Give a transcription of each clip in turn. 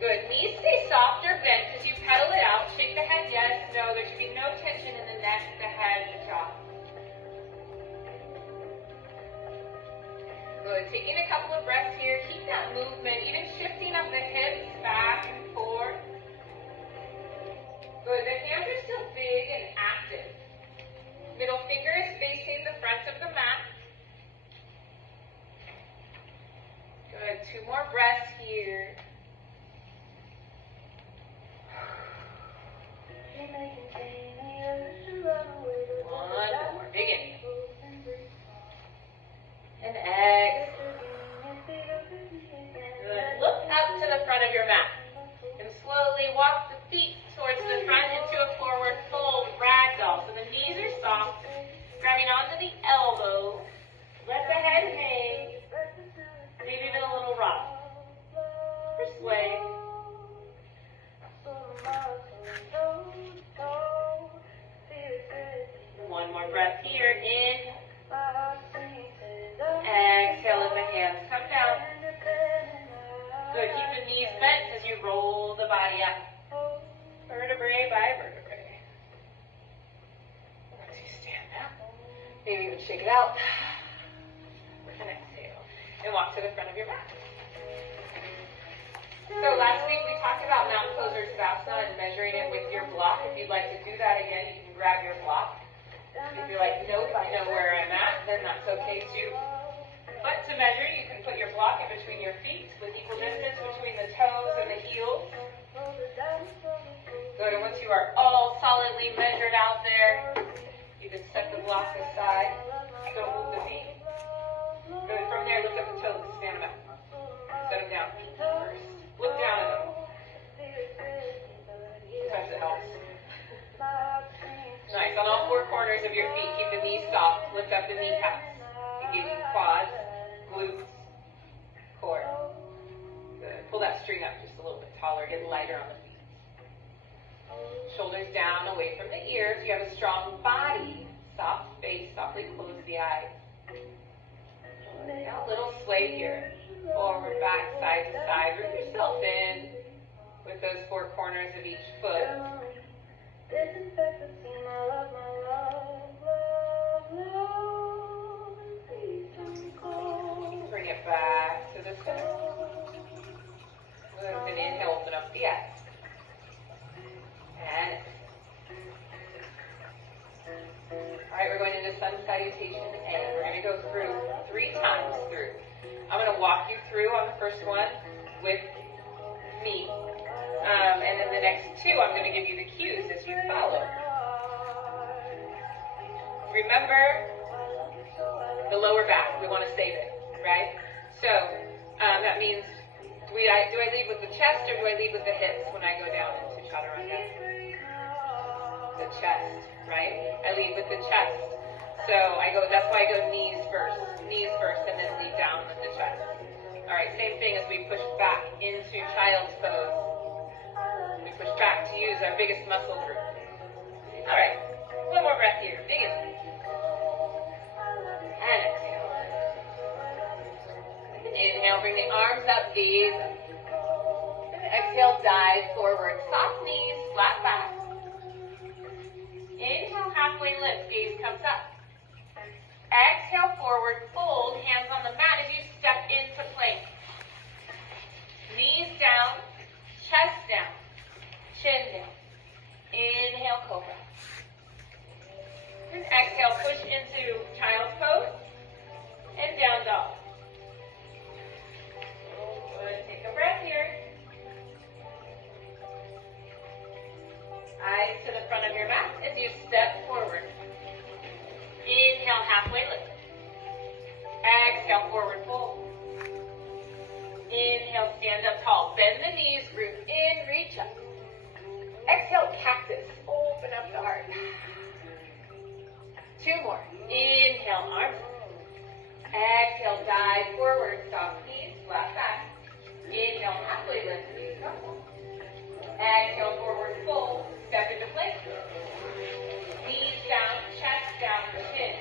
Good. Knees stay soft or bent as you pedal it out. Shake the head, yes, no. There should be no tension in the neck, the head, the jaw. Good. Taking a couple of breaths here. Keep that movement, even shifting up the hips back and forth. Good. The hands are still big and active. Middle finger is facing the front of the mat. Good. 2 more breaths here. One more. Big inhale. And exhale. Good. Look up to the front of your mat. And slowly walk the feet towards the front into a forward fold ragdoll. So the knees are soft. Grabbing onto the elbow. Let the head hang. Maybe even a little rock. Or sway. One more breath here. In. Exhale as the hands come down. Good. Keep the knees bent as you roll the body up. Vertebrae by vertebrae. As you stand up, maybe even shake it out. And exhale. And walk to the front of your mat. So last week we talked about mountain posers of Asana and measuring it with your block. If you'd like to do that again, you can grab your block. If you're like, nope, I know where I'm at, then that's okay too. But to measure, you can put your block in between your feet with equal distance between the toes and the heels. Good, and once you are all solidly measured out there, you can set the block aside. Don't move the feet. Good, from there, lift up the toes, stand them up. Set them down first. Look down at them. Sometimes it helps. Nice. On all 4 corners of your feet, keep the knees soft. Lift up the kneecaps. Engaging quads, glutes, core. Good. Pull that string up just a little bit taller. Get lighter on the feet. Shoulders down, away from the ears. You have a strong body. Soft face. Softly close the eyes. Now a little sway here. Forward, back, side to side. Root yourself in with those 4 corners of each foot. Bring it back to the center. Good. And inhale, open up the eyes. And alright, we're going into sun salutation, and we're going to go through 3 times through. I'm going to walk you through on the first one with me. And then the next 2, I'm going to give you the cues as you follow. Remember the lower back. We want to save it, right? So that means, do I lead with the chest or do I lead with the hips when I go down into chaturanga? The chest, right? I lead with the chest. So that's why I go knees first, and then lead down with the chest. All right, same thing as we push back into child's pose. We push back to use our biggest muscle group. All right, one more breath here. Big inhale. And exhale. Inhale, bring the arms up, gaze up. And exhale, dive forward. Soft knees, flat back. Inhale, halfway lift, gaze comes up. Exhale, forward fold, hands on the mat as you step into plank. Knees down, chest down, chin down. Inhale, cobra. And exhale, push into child's pose and down dog. Good, take a breath here. Eyes to the front of your mat as you step forward. Inhale, halfway lift. Exhale, forward fold. Inhale, stand up tall. Bend the knees, root in, reach up. Exhale, cactus. Open up the heart. 2 more. Inhale, arms. Exhale, dive forward. Soft knees, flat back. Inhale, halfway lift. Exhale, forward fold. Step into plank. Knees down, chest down, chin.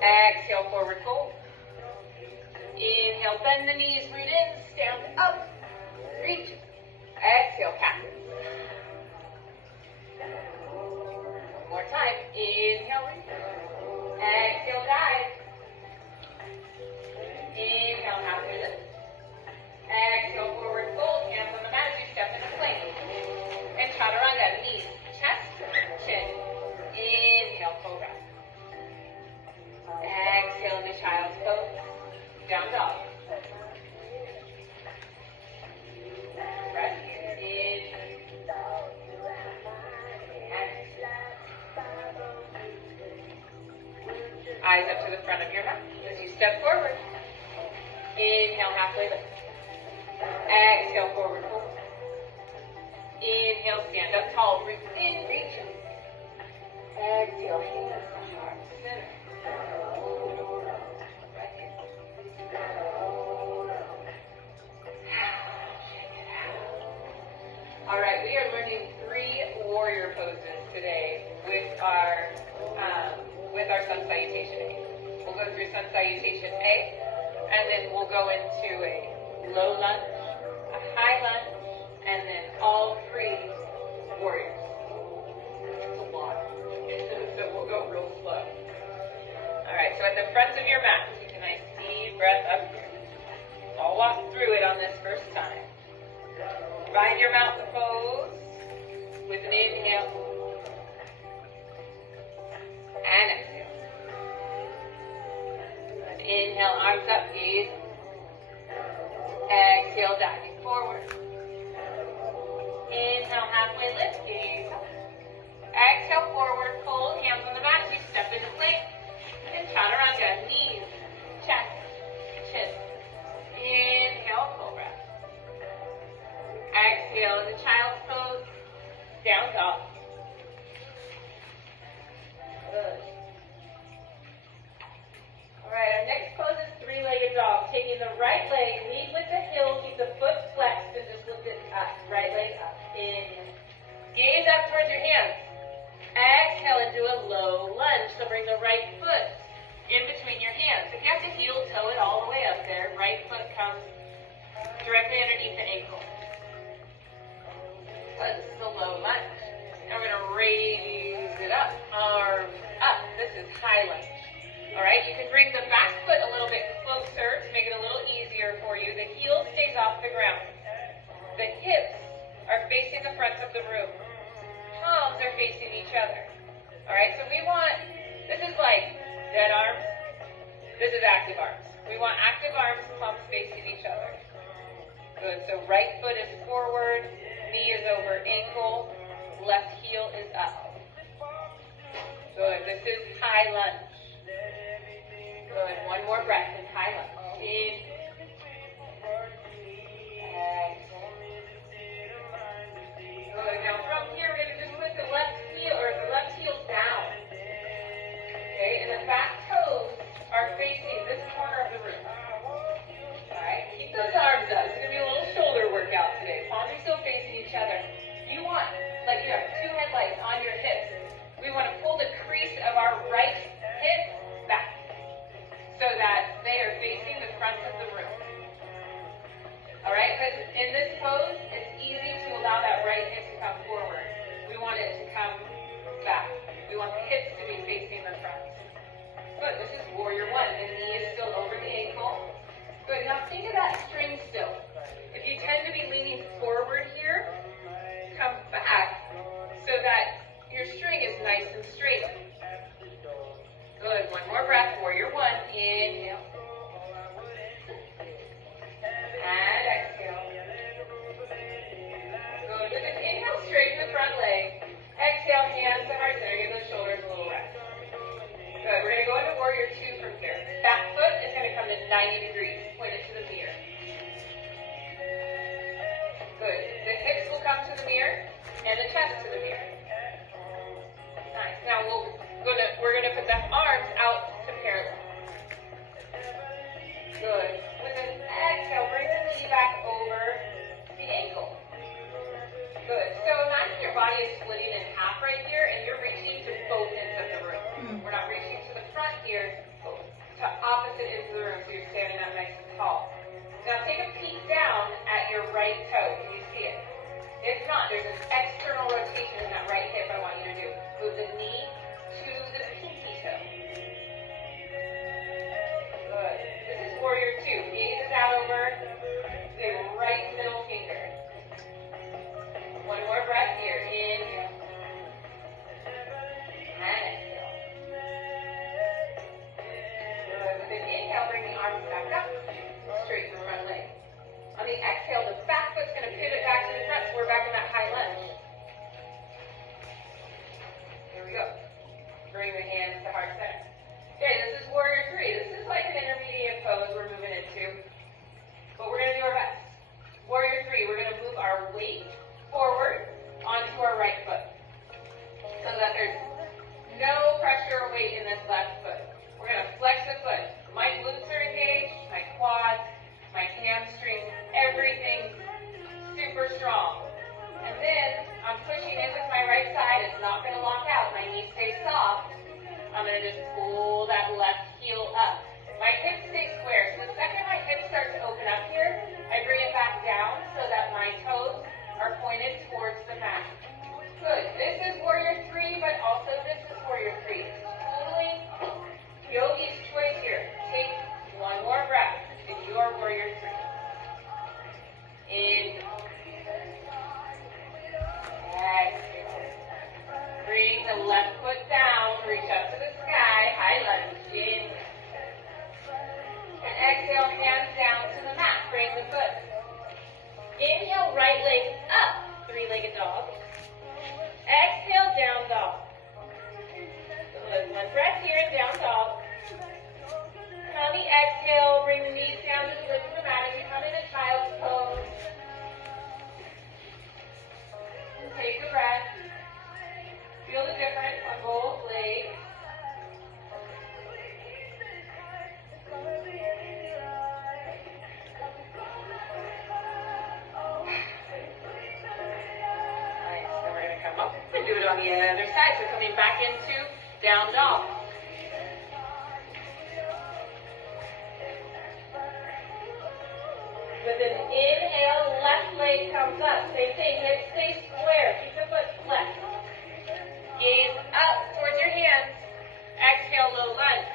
Exhale, forward fold. Inhale, bend the knees, root in, stand up, reach. Exhale, cactus. One more time. Inhale, reach. Exhale, dive. Inhale, halfway lift. Exhale, forward fold. Hands on the mat as you step into plank. And chaturanga, knees, chest, chin. Inhale, cobra. Exhale into child's pose. Down dog. Breath in. Eyes up to the front of your mat as you step forward. Inhale, halfway lift. Exhale, forward fold. Inhale, stand up tall. Breathe in, reach. Exhale, hands to heart, center. All right, we are learning 3 warrior poses today with our sun salutation A. We'll go through sun salutation A, and then we'll go into a low lunge, a high lunge, and then all 3 warriors. It's a lot, so we'll go real slow. All right, so at the front of your mat, take a nice deep breath up here. I'll walk through it on this first time. Find your mountain pose with an inhale and exhale. Inhale, arms up, gaze. Exhale, diving forward. Inhale, halfway lift, gaze. Exhale, forward fold, hands on the mat as you step into plank. And chaturanga, knees, chest, chin. Inhale, cobra. Exhale into child's pose, down dog. Good. All right, our next pose is 3-legged dog. Taking the right leg, lead with the heel, keep the foot flexed, and just lift it up. Right leg up. Inhale. Gaze up towards your hands. Exhale and do a low lunge. So bring the right foot in between your hands. If you have to heel toe it all the way up there, right foot comes directly underneath the ankle. This is a low lunge. Now we're going to raise it up, arms up. This is high lunge. All right, you can bring the back foot a little bit closer to make it a little easier for you. The heel stays off the ground. The hips are facing the front of the room. Palms are facing each other. All right, so we want, this is like dead arms. This is active arms. We want active arms, palms facing each other. Good, so right foot is forward. Knee is over ankle, left heel is up. Good, this is high lunge. Good, one more breath in high lunge. In. Exhale. Good, now from here we're going to just put the left heel down. Okay, and the back toes are facing this corner of the room. Alright, keep those arms up. It's going to be a little shoulder workout today. Palms are still facing each other. You want, like you have 2 headlights on your hips. We want to pull the crease of our right hip bring the knees down to the lips of the mat as you come into child's pose. And take a breath. Feel the difference on both legs. Do it on the other side. So coming back into down dog. With an inhale, left leg comes up. Same thing, hips stay square. Keep the foot flexed. Gaze up towards your hands. Exhale, low lunge.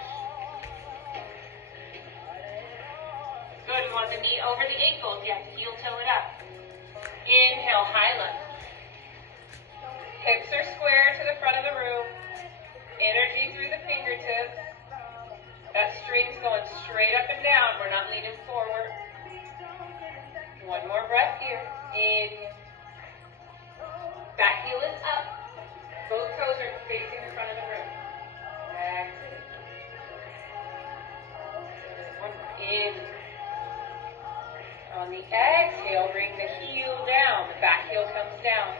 Good. We want the knee over the ankles. You have to heel toe it up. Inhale, high lunge. Hips are square to the front of the room. Energy through the fingertips. That string's going straight up and down. We're not leaning forward. One more breath here. Inhale. That heel is up. Both toes are facing the front of the room. Exhale. One more. Inhale. On the exhale, bring the heel down. The back heel comes down.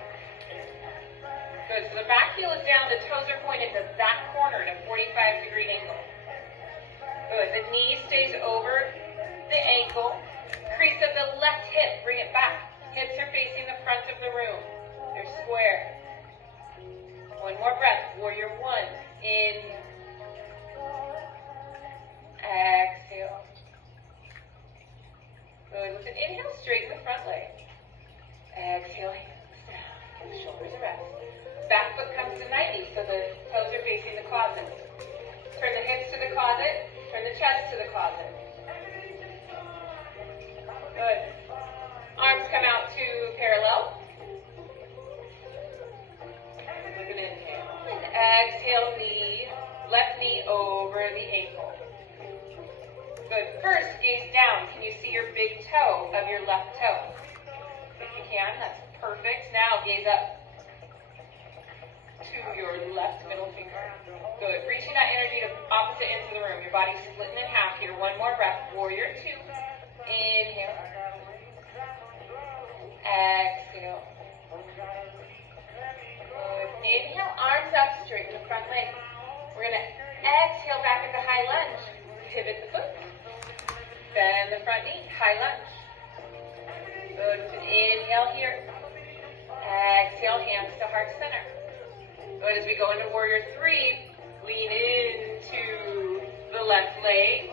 Good, so the back heel is down, the toes are pointed to that corner at a 45-degree angle. Good, the knee stays over the ankle. Crease of the left hip, bring it back. Hips are facing the front of the room. They're square. One more breath, warrior one. Inhale. Exhale. Good, with an inhale, straighten the front leg. Exhale, hands down. Give the shoulders a rest. Back foot comes to 90, so the toes are facing the closet. Turn the hips to the closet. Turn the chest to the closet. Good. Arms come out to parallel. With an inhale. And exhale, knee, left knee over the ankle. Good. First, gaze down. Can you see your big toe of your left toe? If you can, that's perfect. Now gaze up to your left middle finger. Good. Reaching that energy to opposite ends of the room. Your body's splitting in half here. One more breath. Warrior two. Inhale. Exhale. Good. Inhale. Arms up. Straighten the front leg. We're going to exhale back into high lunge. Pivot the foot. Bend the front knee. High lunge. Good. With an inhale here. Exhale. Hands to heart center. Good. As we go into warrior three, lean into the left leg.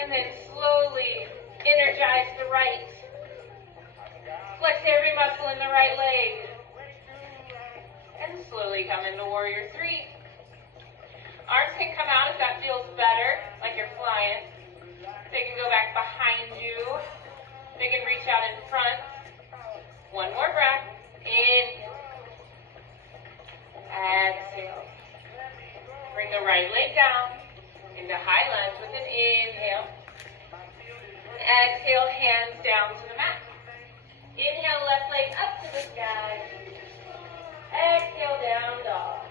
And then slowly energize the right. Flex every muscle in the right leg. And slowly come into warrior three. Arms can come out if that feels better, like you're flying. They can go back behind you. They can reach out in front. One more breath. Inhale. Exhale. Bring the right leg down into high lunge with an inhale. Exhale, hands down to the mat. Inhale, left leg up to the sky. Exhale, down dog.